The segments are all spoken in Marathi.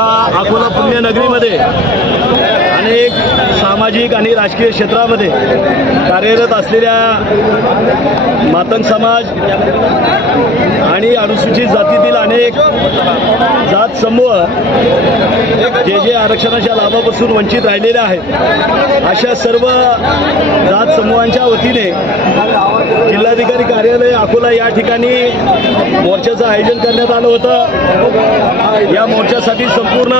अकोला पुण्यनगरीमध्ये अनेक सामाजिक आणि राजकीय क्षेत्रामध्ये कार्यरत असलेल्या मातंग समाज आणि अनुसूचित जातीतील अनेक जात समूह जे आरक्षणाच्या लाभापासून वंचित राहिलेले आहेत, अशा सर्व जात समूहांच्या वतीने जिल्हाधिकारी कार्यालय अकोला या ठिकाणी मोर्चाचं आयोजन करण्यात आलं होतं। या मोर्चासाठी संपूर्ण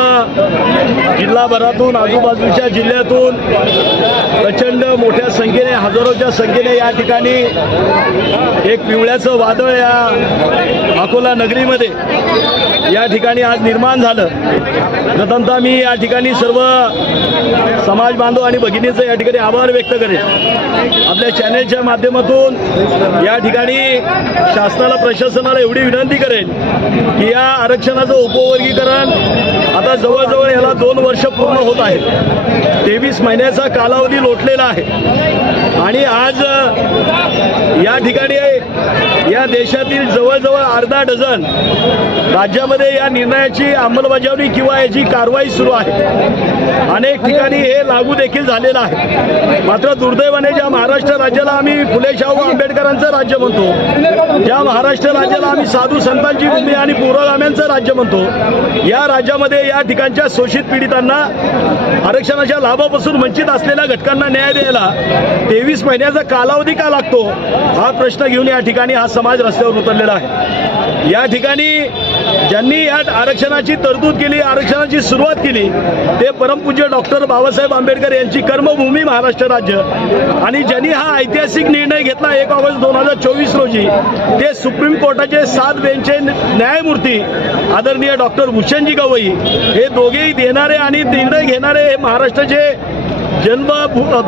जिल्हाभरातून आजूबाजूच्या जिल्ह्यातून प्रचंड मोठ्या संख्येने, हजारोच्या संख्येने या ठिकाणी एक पिवळ्याचं वादळ या अकोला नगरीमध्ये या ठिकाणी आज निर्माण झालं। प्रथमतः मी या ठिकाणी सर्व समाज बांधव आणि भगिनींचं या ठिकाणी आभार व्यक्त करेन। आपल्या चॅनेलच्या माध्यमातून या ठिकाणी शासनाला, प्रशासनाला एवढी विनंती करेन की या आरक्षणाचं उपवर्गीकरण आता जवळजवळ याला 2 वर्ष पूर्ण होत आहेत। 23 महिन्याचा कालावधी लोटलेला आहे आणि आज या ठिकाणी या देशातील जवळजवळ अर्धा डझन राज्यामध्ये या निर्णयाची अंमलबजावणी किंवा याची कारवाई सुरू आहे। अनेक ठिकाणी हे लागू देखील झालेलं आहे। मात्र दुर्दैवाने ज्या महाराष्ट्र राज्याला आम्ही फुले शाहू आंबेडकरांचं राज्य म्हणतो, ज्या महाराष्ट्र राज्याला आम्ही साधू संतांची भूमी आणि पुरोगाम्यांचं राज्य म्हणतो, या राज्यामध्ये या ठिकाणच्या शोषित पीडितांना, आरक्षणाच्या लाभापासून वंचित असलेल्या घटकांना न्याय द्यायला 23 महिन्याचा कालावधी का लागतो, हा प्रश्न घेऊन या ठिकाणी हा समाज रस्त्यावर उतरलेला आहे। या ठिकाणी ज्यांनी या आरक्षणाची तरतूद केली, आरक्षणाची सुरुवात केली, ते परमपूज्य डॉक्टर बाबासाहेब आंबेडकर यांची कर्मभूमी महाराष्ट्र राज्य, आणि ज्यांनी हा ऐतिहासिक निर्णय घेतला 1 ऑगस्ट 2024 रोजी, ते सुप्रीम कोर्टाचे 7 बेंचचे न्यायमूर्ती आदरणीय डॉक्टर भूषणजी गवई, हे दोघेही देणारे आणि निर्णय घेणारे हे महाराष्ट्राचे जन्म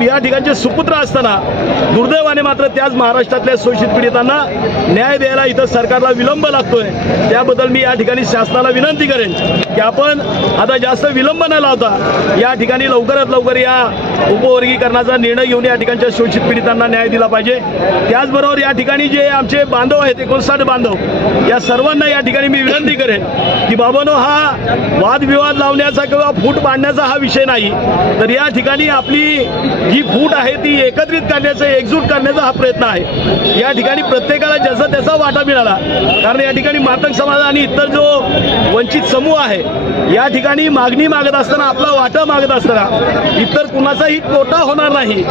या ठिकाणचे सुपुत्र असताना दुर्दैवाने मात्र त्याच महाराष्ट्रातल्या शोषित पीडितांना न्याय द्यायला इथं सरकारला विलंब लागतोय। त्याबद्दल मी या ठिकाणी शासनाला विनंती करेन की आपण आता जास्त विलंब न लावता या ठिकाणी लवकरात लवकर या उपवर्गीकरणाचा निर्णय घेऊन या ठिकाणच्या शोषित पीडितांना न्याय दिला पाहिजे। त्याचबरोबर या ठिकाणी जे आमचे बांधव आहेत, 59 बांधव, या सर्वांना या ठिकाणी मी विनंती करेन की बाबांनो, हा वादविवाद लावण्याचा किंवा फूट पाडण्याचा हा विषय नाही, तर या ठिकाणी आपली जी फूट आहे ती एकत्रित करण्याचा, एकजूट करण्याचा हा प्रयत्न आहे। या ठिकाणी प्रत्येकाला ज्याचा त्याचा वाटा मिळाला, कारण या ठिकाणी मातंग समाज आणि इतर जो वंचित समूह आहे या ठिकाणी मागणी मागत असताना, आपला वाटा मागत असताना इतर कुणाचाही तोटा होणार नाही,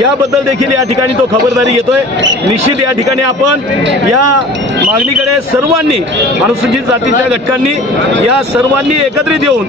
याबद्दल देखील या ठिकाणी तो खबरदारी घेतोय। निश्चित या ठिकाणी आपण या मागणीकडे सर्वांनी, अनुसूचित जातीच्या घटकांनी, या सर्वांनी एकत्रित येऊन